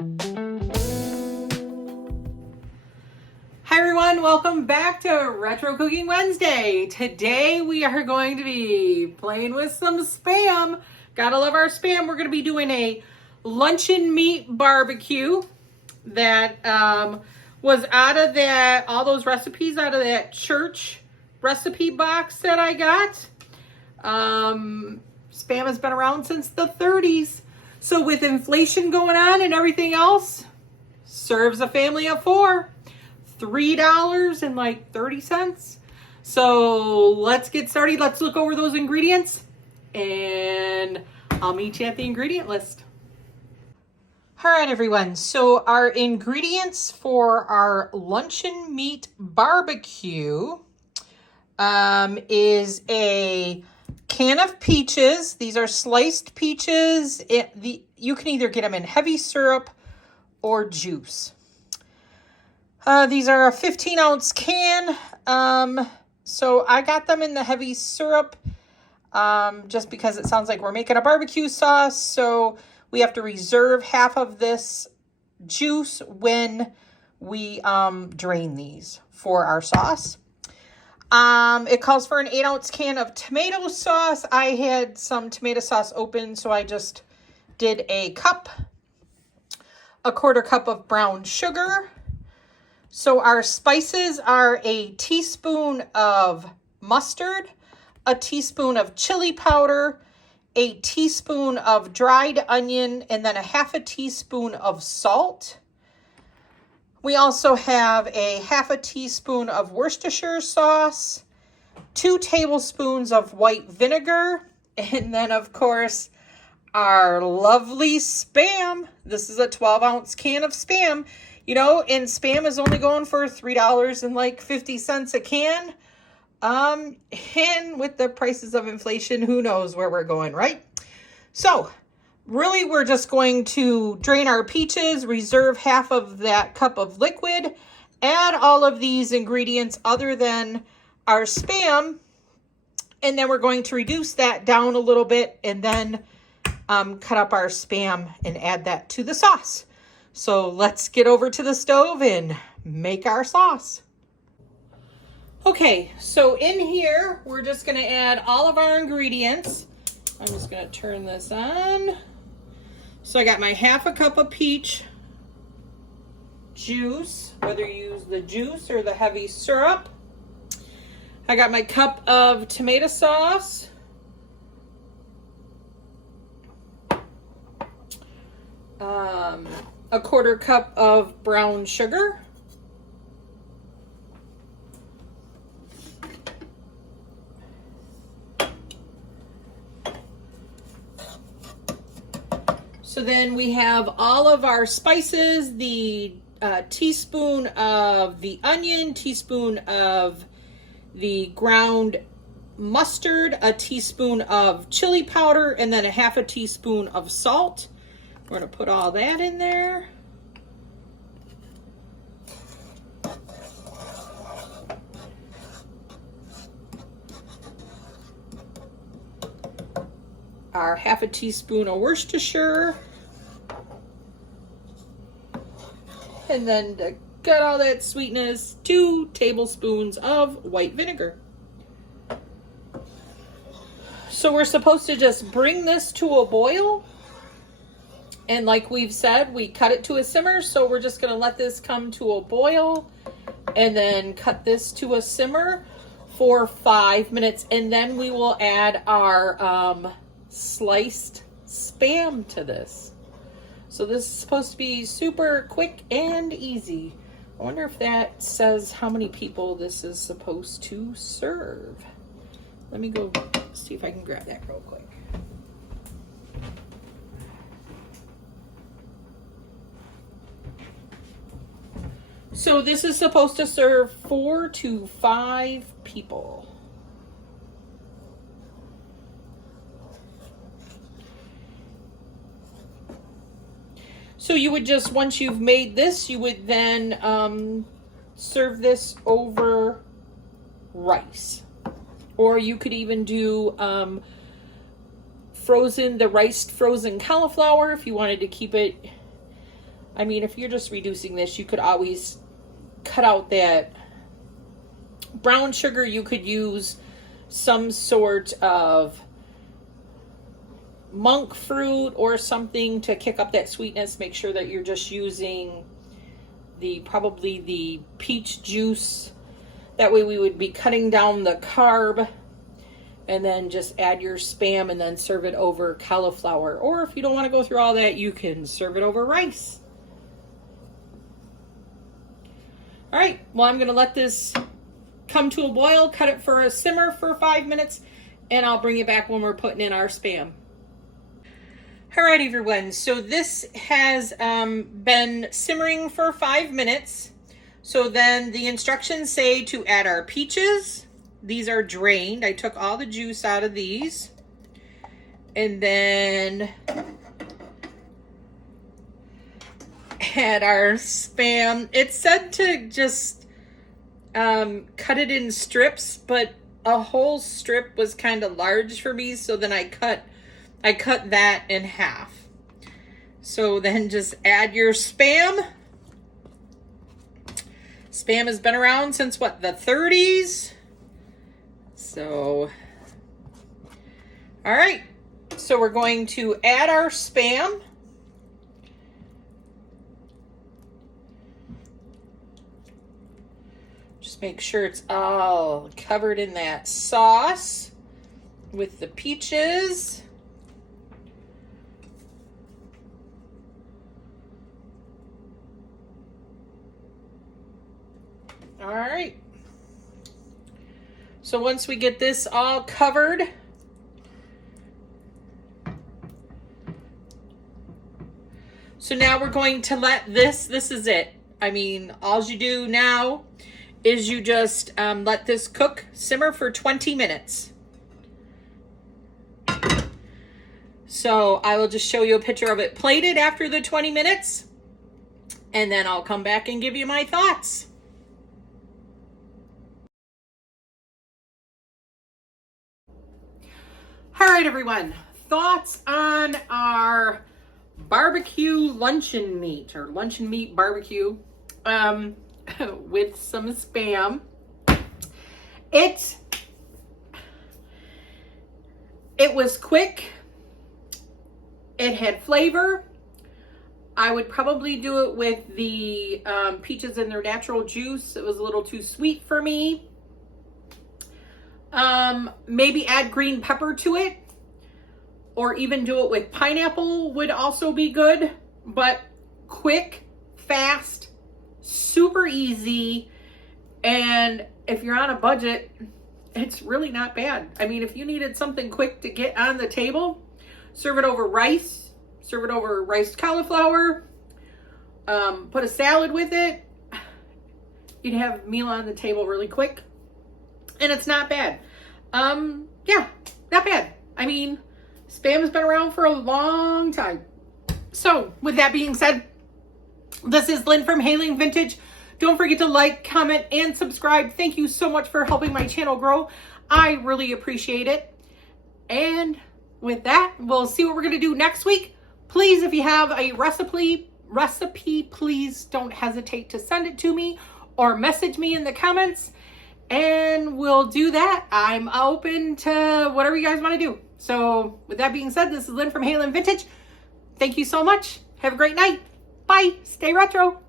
Hi everyone, welcome back to Retro Cooking Wednesday. Today we are going to be playing with some Spam. Gotta love our Spam. We're gonna be doing a luncheon meat barbecue that was out of that, all those recipes out of that church recipe box that I got. Spam has been around since the 30s. So with inflation going on and everything else, serves a family of four. $3.30. So let's get started. Let's look over those ingredients and I'll meet you at the ingredient list. All right, everyone. So our ingredients for our luncheon meat barbecue is a can of peaches. These are sliced peaches. You can either get them in heavy syrup or juice. These are a 15-ounce can. So I got them in the heavy syrup just because it sounds like we're making a barbecue sauce. So we have to reserve half of this juice when we drain these for our sauce. It calls for an 8-ounce can of tomato sauce. I had some tomato sauce open, so I just did a cup, a quarter cup of brown sugar. So our spices are a teaspoon of mustard, a teaspoon of chili powder, a teaspoon of dried onion, and then a half a teaspoon of salt. We also have a half a teaspoon of Worcestershire sauce, 2 tablespoons of white vinegar, and then of course our lovely Spam. This is a 12-ounce can of Spam. You know, and Spam is only going for $3.50 a can. And with the prices of inflation, who knows where we're going, right? So, really, we're just going to drain our peaches, reserve half of that cup of liquid, add all of these ingredients other than our Spam, and then we're going to reduce that down a little bit and then cut up our Spam and add that to the sauce. So let's get over to the stove and make our sauce. Okay, so in here, we're just gonna add all of our ingredients. I'm just gonna turn this on. So I got my half a cup of peach juice, whether you use the juice or the heavy syrup. I got my cup of tomato sauce. A quarter cup of brown sugar. So then we have all of our spices, the teaspoon of the onion, teaspoon of the ground mustard, a teaspoon of chili powder, and then a half a teaspoon of salt. We're going to put all that in there. Our half a teaspoon of Worcestershire. And then to get all that sweetness, 2 tablespoons of white vinegar. So we're supposed to just bring this to a boil. And like we've said, we cut it to a simmer. So we're just going to let this come to a boil and then cut this to a simmer for 5 minutes. And then we will add our sliced Spam to this. So this is supposed to be super quick and easy. I wonder if that says how many people this is supposed to serve. Let me go see if I can grab that real quick. So this is supposed to serve 4 to 5 people. So you would just, once you've made this, you would then serve this over rice. Or you could even do frozen cauliflower if you wanted to keep it I mean, if you're just reducing this, you could always cut out that brown sugar. You could use some sort of monk fruit or something to kick up that sweetness. Make sure that you're just using probably the peach juice. That way we would be cutting down the carb, and then just add your Spam and then serve it over cauliflower. Or if you don't want to go through all that, you can serve it over rice. All right, well, I'm going to let this come to a boil, cut it for a simmer for 5 minutes, and I'll bring it back when we're putting in our Spam. All right, everyone, so this has been simmering for 5 minutes. So then the instructions say to add our peaches. These are drained. I took all the juice out of these. And then add our Spam. It said to just cut it in strips, but a whole strip was kind of large for me, so then I cut that in half. So then just add your Spam. Spam has been around since what, the 30s? So, all right. So we're going to add our Spam. Just make sure it's all covered in that sauce with the peaches. All right. So once we get this all covered, so now we're going to let this is it. I mean, all you do now is you just let this cook, simmer for 20 minutes. So I will just show you a picture of it plated after the 20 minutes, and then I'll come back and give you my thoughts. All right, everyone, thoughts on our barbecue luncheon meat, or luncheon meat barbecue with some Spam. It was quick. It had flavor. I would probably do it with the peaches in their natural juice. It was a little too sweet for me. Maybe add green pepper to it, or even do it with pineapple would also be good. But quick, fast, super easy, and if you're on a budget, it's really not bad. I mean, if you needed something quick to get on the table, serve it over rice, serve it over riced cauliflower, put a salad with it, you'd have a meal on the table really quick. And it's not bad. Yeah, not bad. I mean, Spam has been around for a long time. So, with that being said, this is Lynn from Hailing Vintage. Don't forget to like, comment, and subscribe. Thank you so much for helping my channel grow. I really appreciate it. And with that, we'll see what we're going to do next week. Please, if you have a recipe, please don't hesitate to send it to me or message me in the comments. And we'll do that. I'm open to whatever you guys want to do. So with that being said, this is Lynn from Hailing Vintage. Thank you so much. Have a great night. Bye. Stay retro.